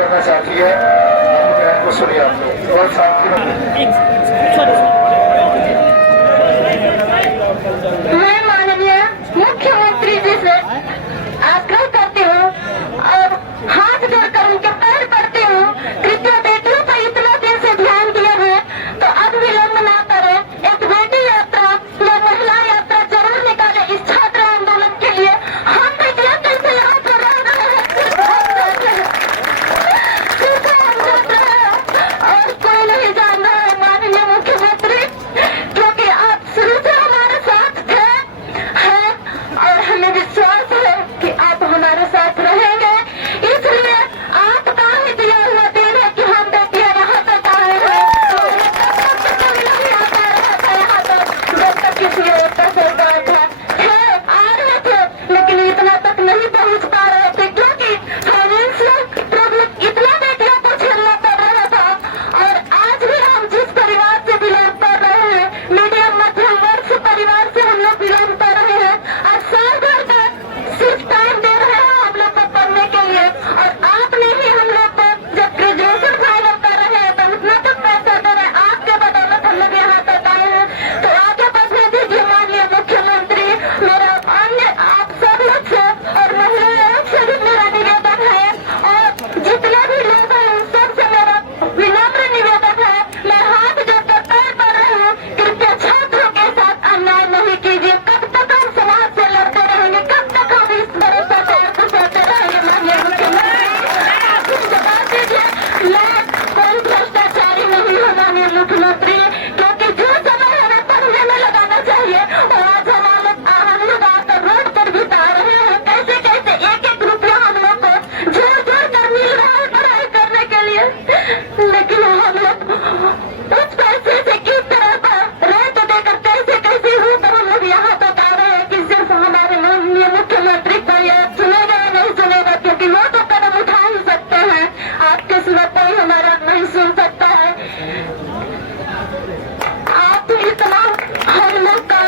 करना चाहती है, बहन को सुनिए आप लोग और शांति मैं माननीय मुख्यमंत्री जी से आग्रह करती हूँ और हाथ जोड़कर उनके पैर पड़ती हूँ, कृपया बेटियों पर इतना दिन से ध्यान दिया है तो अब विलम्ब ना करें। एक बेटी यात्रा या महिला यात्रा जरूर निकाले इस छात्र आंदोलन के लिए। हम बेटियां कैसे यहाँ पर रह रहे हैं, और कोई नहीं जान रहा है माननीय मुख्यमंत्री, क्योंकि आप शुरू से हमारे साथ थे हैं और हमें विश्वास है कि आप हमारे साथ रहेंगे। इसलिए आपका ही दिया हुआ दिन है कि हम बेटियां यहाँ तक आए हैं। नहीं आता रहा था यहाँ तक जब तक किसी और का सरकार था, आ रहे थे लेकिन इतना तक नहीं पहुँच पा रहे थे क्योंकि फाइनेंशियल प्रॉब्लम इतना बेटियों को झेलना पड़ रहा था। और आज भी हम जिस परिवार से बिलोंग कर रहे हैं, मीडियम मध्यम वर्ग से परिवार से हम लोग बिलोंग कर रहे हैं और साल भर में सिर्फ टाइम दे रहे हैं हम लोग को पढ़ने के लिए। और आपने ही हम लोग को जब ग्रेजुएशन फाइनल कर रहे हैं तो उतना तक पैसा दे रहे हैं, आपके बदौलत हम लोग यहाँ तक आए हैं। तो आगे बढ़ने दीजिए माननीय मुख्यमंत्री। मेरा अन्य आप सब लोग से और महिलाओं से भी मेरा निवेदन है और जितने भी लोग हैं उन सबसे मेरा विनम्र निवेदन है, मैं हाथ जोड़कर पैर पड़ रही हूँ, कृपया छात्रों के साथ अन्याय नहीं कीजिए। कब तक हम समाज से लड़ते रहेंगे, कब तक हम इस भ्रष्टाचार को सहते रहेंगे। माननीय मुख्यमंत्री आप ही जवाब दीजिए। मैं कोई भ्रष्टाचारी नहीं हूँ माननीय मुख्यमंत्री, क्योंकि जो समय हमें पढ़ने में लगाना चाहिए और आज हम लोग आकर रोड पर बिता रहे हैं। कैसे कैसे एक एक रुपया हम लोग को जोड़ जोड़ कर मिल रहा है पढ़ाई करने के लिए, लेकिन हम लोग उस पैसे से किस तरह का रेट देकर कैसे कैसे हो कर हम लोग यहाँ तक आ रहे हैं कि सिर्फ हमारे माननीय मुख्यमंत्री को ये सुनेगा या नहीं सुनेगा, क्योंकि वो तो कदम उठा ही सकते हैं, आपके सिवा कोई हमारा नहीं सुन सकता है। आप इतना हम लोग का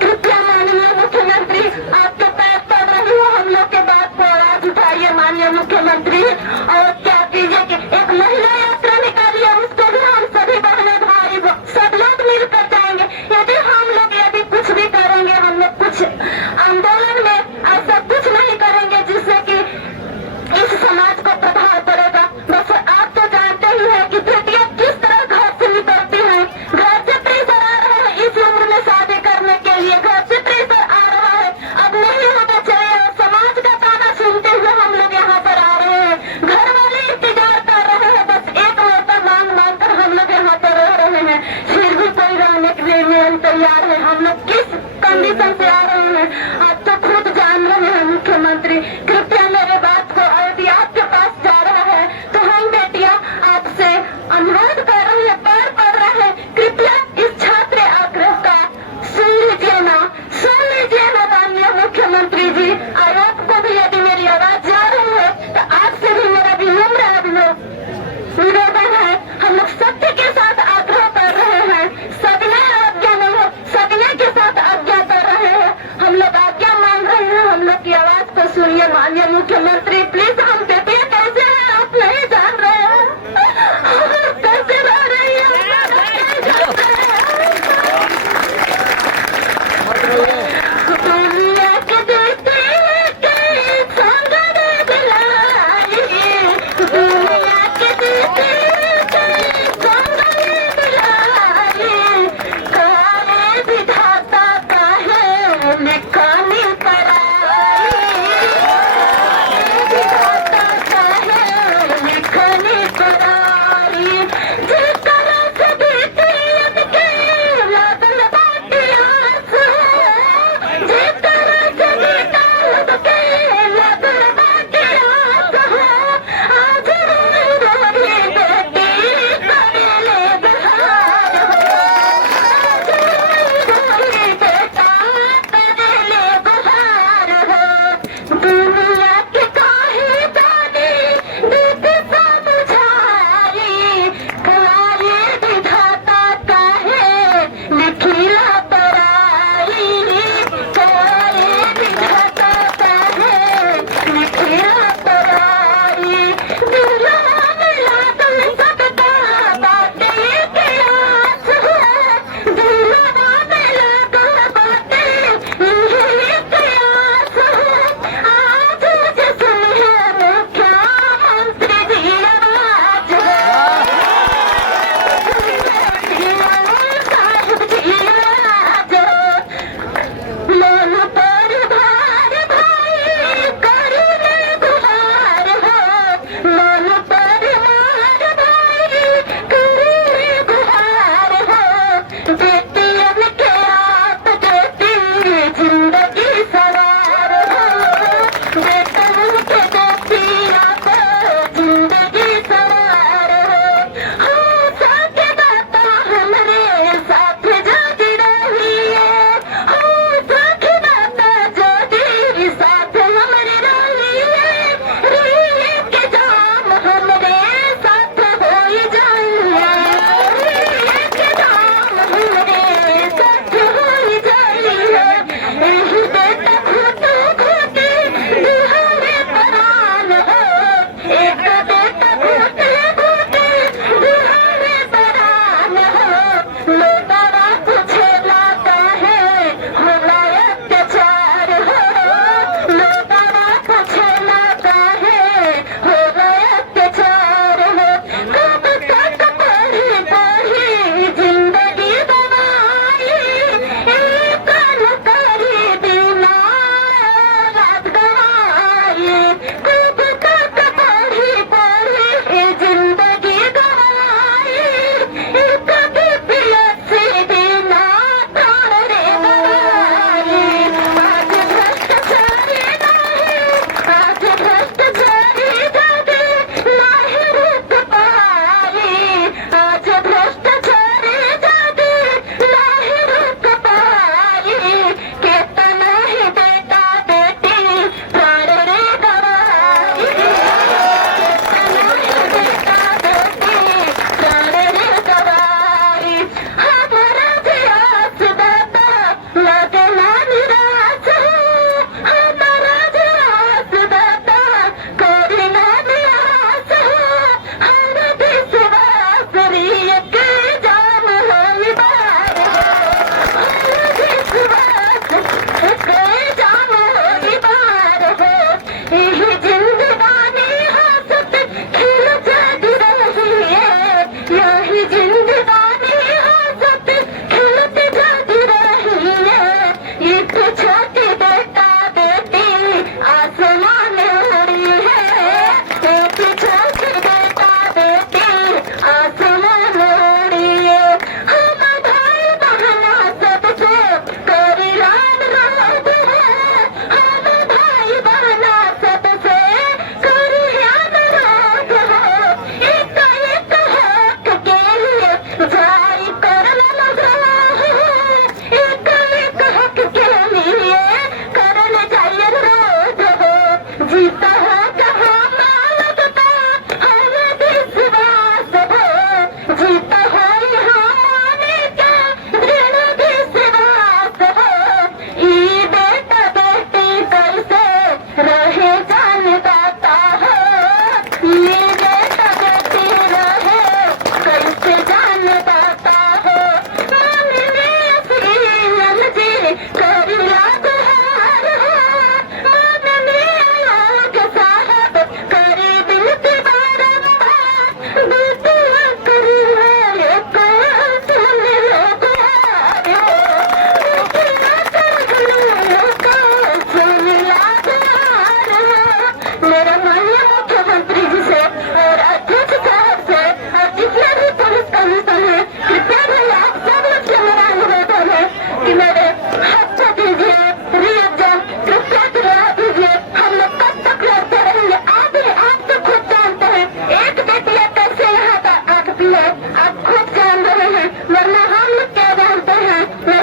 कृपया माननीय मुख्यमंत्री आपके पैर पड़ रही हो, हम लोग के बात को आवाज उठाइए माननीय मुख्यमंत्री। और क्या कीजिए कि एक महिला यात्रा निकालिए, उसको भी हम सभी बहने भाई सब लोग मिलकर जाएंगे। यदि हम लोग यदि कुछ भी करेंगे, हम लोग कुछ आंदोलन में ऐसा कुछ नहीं करेंगे जिससे कि इस समाज को प्रभाव पड़ेगा। बस आप तो जानते ही हैं कि बेटियां किस तरह घर से निकलती हैं, घर से प्रेशर आ रहा है इस उम्र में शादी करने के लिए, घर से प्रेशर आ रहा है, अब नहीं होना चाहिए। और समाज का ताना सुनते हुए हम लोग यहाँ पर आ रहे हैं, घर वाले इंतजार कर रहे हैं, बस एक मेरे तबती रहे कैसे जान पाता हो मांगने असलीम जी करी याद हार हो मांगने आयोग साहब करी बिनती बारंबार बेटी करी है को सुन लो प्यार हो मेरा माननीय मुख्यमंत्री जी से और अध्यक्ष साहब से और जितने भी पुलिस कमीशन है कृपया भी आप सब लोग से मेरा निवेदन है कि मेरे हाथ को दीजिए रिएक्शन कृपया दिला दीजिए हम लोग कब तक लड़ते रहेंगे आप तो खुद जानते हैं एक बेटिया कैसे यहाँ तक आती है आप खुद जान रहे हैं वरना हम लोग क्या जानते हैं मैं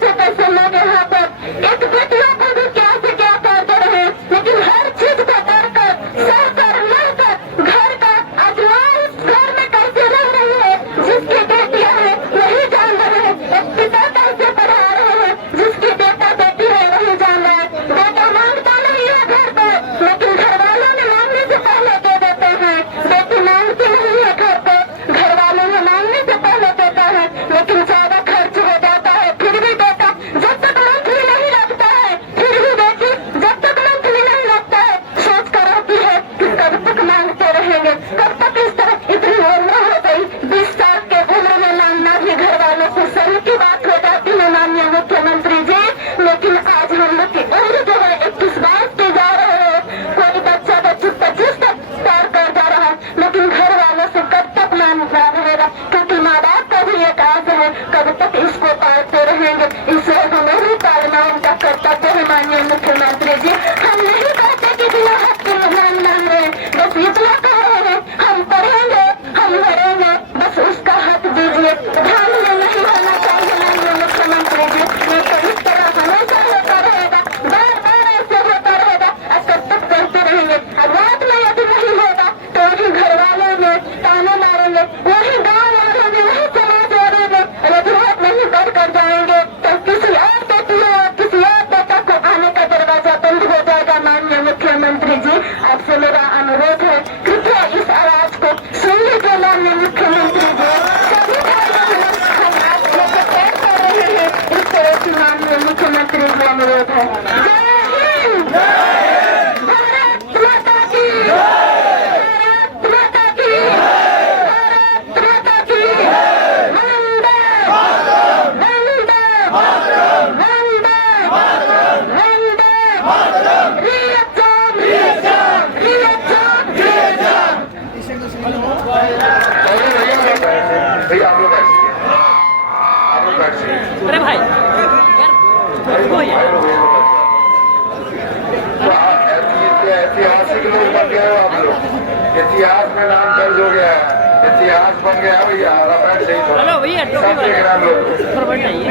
तो कैसे लोग यहाँ पर एक बेटियों को भी क्या से क्या करते रहे लेकिन हर चीज को कर सह कर मिलकर घर का अजमाई घर में कैसे रह रही है जिसकी बेटियां हैं वही जान रहे हैं एक पिता कैसे पढ़ा रहे हैं जिसकी बेटा बेटी है वही जान रहे हैं बेटा मांगता नहीं है घर पर लेकिन घर वालों ने मांगने से पहले दे देते हैं बेटी मांगती नहीं है घर पे घर वालों ने मांगने से पहले देता है लेकिन ज्यादा खर्च हो जाता है फिर भी बेटा जब तक मंथली नहीं लगता है फिर भी बेटी जब तक मंथली नहीं लगता है सोच कर रहती है कि कब तक मांगते रहेंगे कब तक इस तरह इतनी उम्र हो गई 20 साल के उम्र में मांगना भी घर वालों से सही की बात हो जाती है माननीय मुख्यमंत्री जी लेकिन आज हम लोग की उम्र जो है 21 बाईस की जा रहे हैं कोई बच्चा 25 तक पार कर जा रहा है लेकिन घर वालों से कब तक मांगना रहेगा क्योंकि माँ बाप का भी एक आस है कब तक इसको पालते रहेंगे इसे हमें भी पालना उनका कर्तव्य है माननीय मुख्यमंत्री जी हम नहीं कहते कि बिना हक के मांगना है बस इतना कह रहे हैं हम पढ़ेंगे हम लड़ेंगे बस उसका हक दीजिए ध्यान में नहीं होना चाहिए माननीय मुख्यमंत्री जी ये तो इस तरह हमेशा होता रहेगा बार बार ऐसे होता रहेगा और कब तक करते रहेंगे अब रात में यदि नहीं होगा तो वही घर वालों में ताने मारेंगे वही गाँव वालों में वही समाज वालों में यदि रात नहीं कर जाएंगे तो किसी और बेटी और किसी और बेटा को आने का दरवाजा बंद हो जाएगा माननीय मुख्यमंत्री जी आपसे मेरा अनुरोध है कृपया इस आवाज को सुन लीजिए माननीय मुख्यमंत्री जी सभी भाइयों हम आप लोग को तय कर रहे हैं इस तरह की माननीय मुख्यमंत्री जी अनुरोध है जय हिंद भारत माता की भारत माता की भारत माता की वंदे वंदे वंदे वंदे रिएक्शन रिएक्शन रिएक्शन भैया आप लोग बैठ जाइए आप लोग बैठ जाइए अरे भाई यार वो यार ऐतिहासिक लोग बन गए हो आप लोग इतिहास में नाम दर्ज हो गया है इतिहास बन गया भैया बैठ जाइए हेलो भैया सब देख रहे हैं हम लोग ऊपर बैठ जाइए